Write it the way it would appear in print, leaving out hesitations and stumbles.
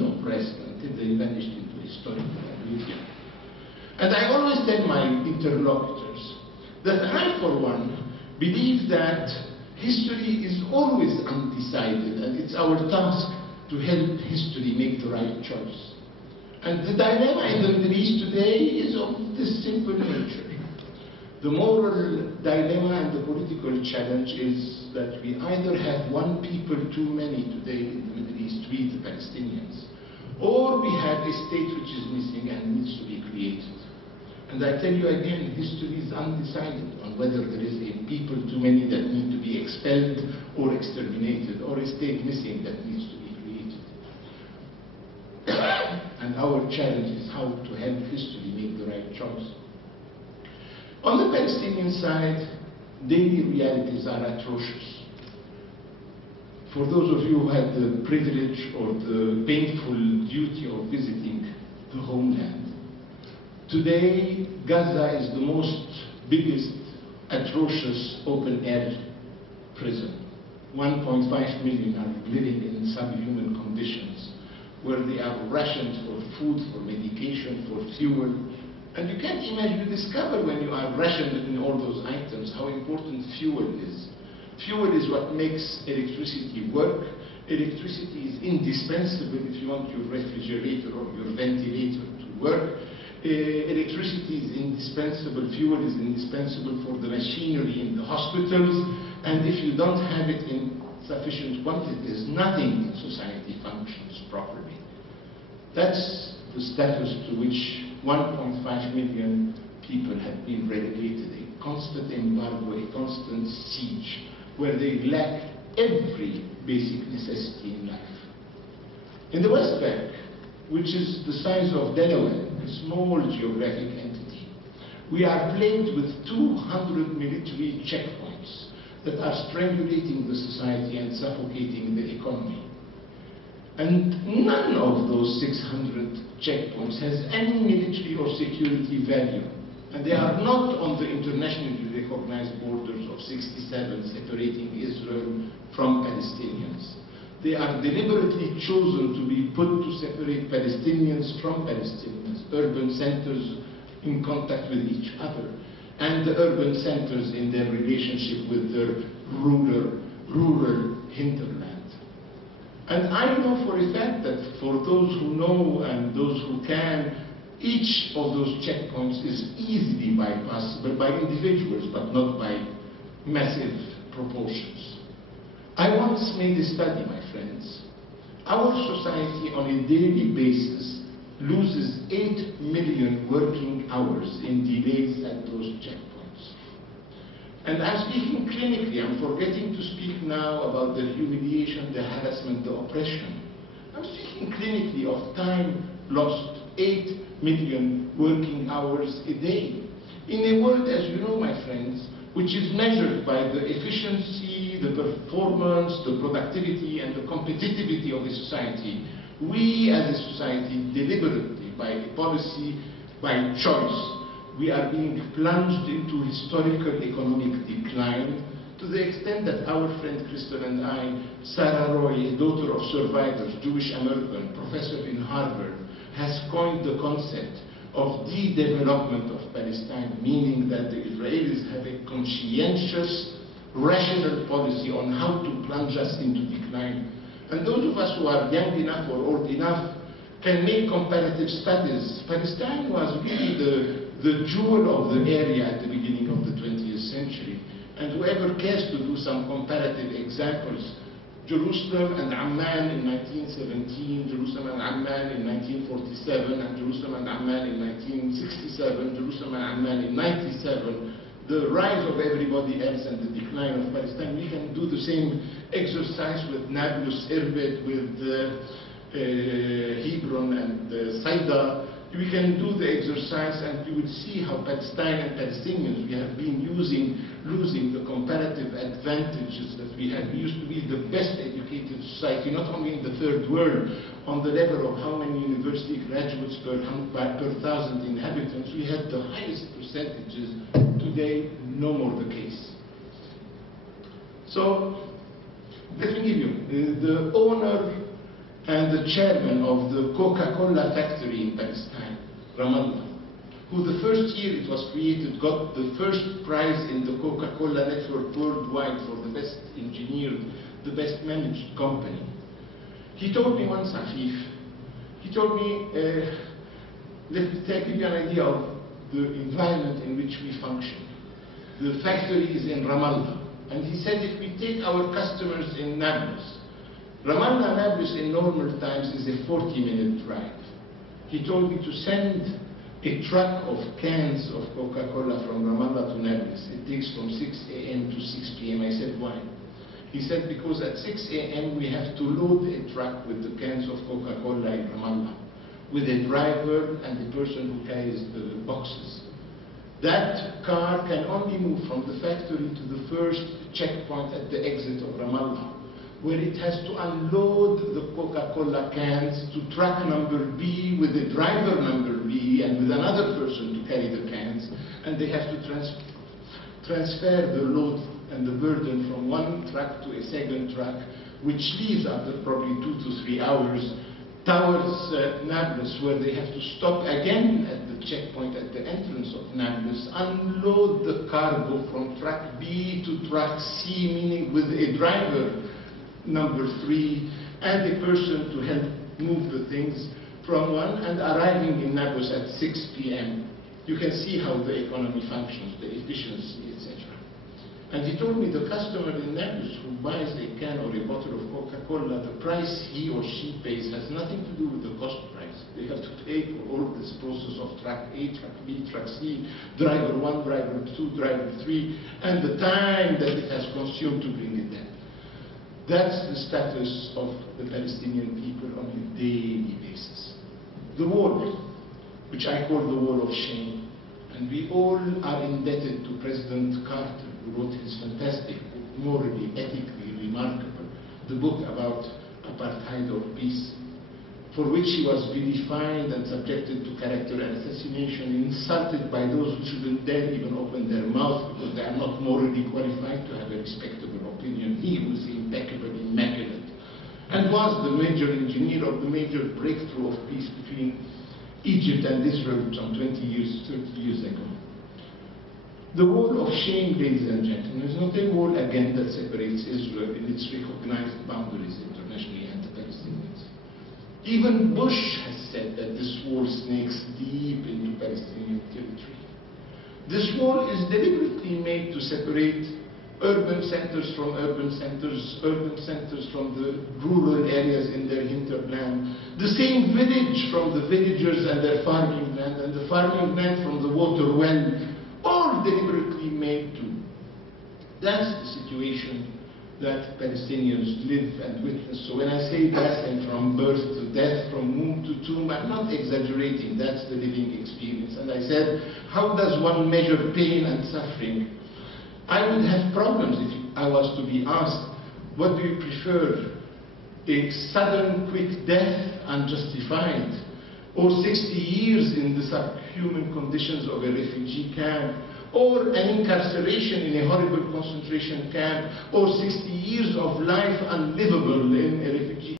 remained oppressed until they vanished into historical oblivion. And I always tell my interlocutors that I, for one, believe that history is always undecided, and it's our task to help history make the right choice. And the dilemma in the Middle East today is of this simple nature. The moral dilemma and the political challenge is that we either have one people too many today in the Middle East, we the Palestinians, or we have a state which is missing and needs to be created. And I tell you again, history is undecided on whether there is a people too many that need to be expelled or exterminated, or a state missing that needs to be created. And our challenge is how to help history make the right choice. On the Palestinian side, daily realities are atrocious. For those of you who had the privilege or the painful duty of visiting the homeland, today, Gaza is the biggest, atrocious open-air prison. 1.5 million are living in subhuman conditions, where they are rationed for food, for medication, for fuel. And you can't imagine, you discover when you are rationed in all those items how important fuel is. Fuel is what makes electricity work. Electricity is indispensable if you want your refrigerator or your ventilator to work. Electricity is indispensable, fuel is indispensable for the machinery in the hospitals, and if you don't have it in sufficient quantities, nothing in society functions properly. That's the status to which 1.5 million people have been relegated, a constant embargo, a constant siege, where they lack every basic necessity in life. In the West Bank, which is the size of Delaware, a small geographic entity, we are plagued with 200 military checkpoints that are strangulating the society and suffocating the economy. And none of those 600 checkpoints has any military or security value. And they are not on the internationally recognized borders of 67 separating Israel from Palestinians. They are deliberately chosen to be put to separate Palestinians from Palestinians, urban centers in contact with each other, and the urban centers in their relationship with their rural hinterland. And I know for a fact that for those who know and those who can, each of those checkpoints is easily bypassable by individuals, but not by massive proportions. I once made a study, my friends. Our society on a daily basis loses 8 million working hours in delays at those checkpoints. And I'm speaking clinically. I'm forgetting to speak now about the humiliation, the harassment, the oppression. I'm speaking clinically of time lost, 8 million working hours a day. In a world, as you know, my friends, which is measured by the efficiency, the performance, the productivity, and the competitivity of a society, we as a society, deliberately, by policy, by choice, we are being plunged into historical economic decline, to the extent that our friend Crystal and I, Sarah Roy, a daughter of survivors, Jewish American, professor in Harvard, has coined the concept of de-development of Palestine, meaning that the Israelis have a conscientious, rational policy on how to plunge us into decline. And those of us who are young enough or old enough can make comparative studies. Palestine was really the jewel of the area at the beginning of the 20th century. And whoever cares to do some comparative examples, Jerusalem and Amman in 1917, Jerusalem and Amman in 1947, and Jerusalem and Amman in 1967, Jerusalem and Amman in 97, the rise of everybody else and the decline of Palestine. We can do the same exercise with Nablus, Irbid, with Hebron and Saida. We can do the exercise and you will see how Palestine and Palestinians, we have been losing the comparative advantages that we had. We used to be the best educated society, not only in the third world, on the level of how many university graduates per 1,000 inhabitants. We had the highest percentages. Today, no more the case. So, let me give you, the owner and the chairman of the Coca-Cola factory in Palestine, Ramallah, who the first year it was created got the first prize in the Coca-Cola network worldwide for the best engineered, the best managed company. He told me once, Afif, he told me, let me give you an idea of the environment in which we function. The factory is in Ramallah, and he said if we take our customers in Nablus, Ramallah Nablus in normal times is a 40-minute drive. He told me to send a truck of cans of Coca-Cola from Ramallah to Nablus. It takes from 6 a.m. to 6 p.m. I said, why? He said, because at 6 a.m. we have to load a truck with the cans of Coca-Cola in Ramallah, with a driver and the person who carries the boxes. That car can only move from the factory to the first checkpoint at the exit of Ramallah, where it has to unload the Coca-Cola cans to truck number B with a driver number B and with another person to carry the cans, and they have to transfer the load and the burden from one truck to a second truck, which leaves after probably 2 to 3 hours towards Nablus, where they have to stop again at the checkpoint at the entrance of Nablus, unload the cargo from truck B to truck C, meaning with a driver number 3 and a person to help move the things from one, and arriving in Nablus at 6 p.m. You can see how the economy functions, the efficiency, etc. And he told me the customer in Nablus who buys a can or a bottle of Coca-Cola, the price he or she pays has nothing to do with the cost price. They have to pay for all this process of truck A, truck B, truck C, driver 1, driver 2, driver 3, and the time that it has consumed to bring it there. That's the status of the Palestinian people on a daily basis. The wall, which I call the wall of shame, and we all are indebted to President Carter, who wrote his fantastic, morally, ethically remarkable, the book about apartheid or peace, for which he was vilified and subjected to character assassination, insulted by those who shouldn't dare even open their mouth because they are not morally qualified to have a respectable opinion. He was impeccable, immaculate, and was the major engineer of the major breakthrough of peace between Egypt and Israel some 20 years, 30 years ago. The wall of shame, ladies and gentlemen, is not a wall again that separates Israel in its recognized boundaries internationally and the Palestinians. Even Bush has said that this wall snakes deep into Palestinian territory. This wall is deliberately made to separate urban centers from urban centers from the rural areas in their hinterland, the same village from the villagers and their farming land, and the farming land from the water well, all deliberately made to. That's the situation that Palestinians live and witness. So when I say death, and from birth to death, from womb to tomb, I'm not exaggerating, that's the living experience. And I said, how does one measure pain and suffering? I would have problems if I was to be asked, what do you prefer? A sudden, quick death, unjustified, or 60 years in the subhuman conditions of a refugee camp, or an incarceration in a horrible concentration camp, or 60 years of life unlivable in a refugee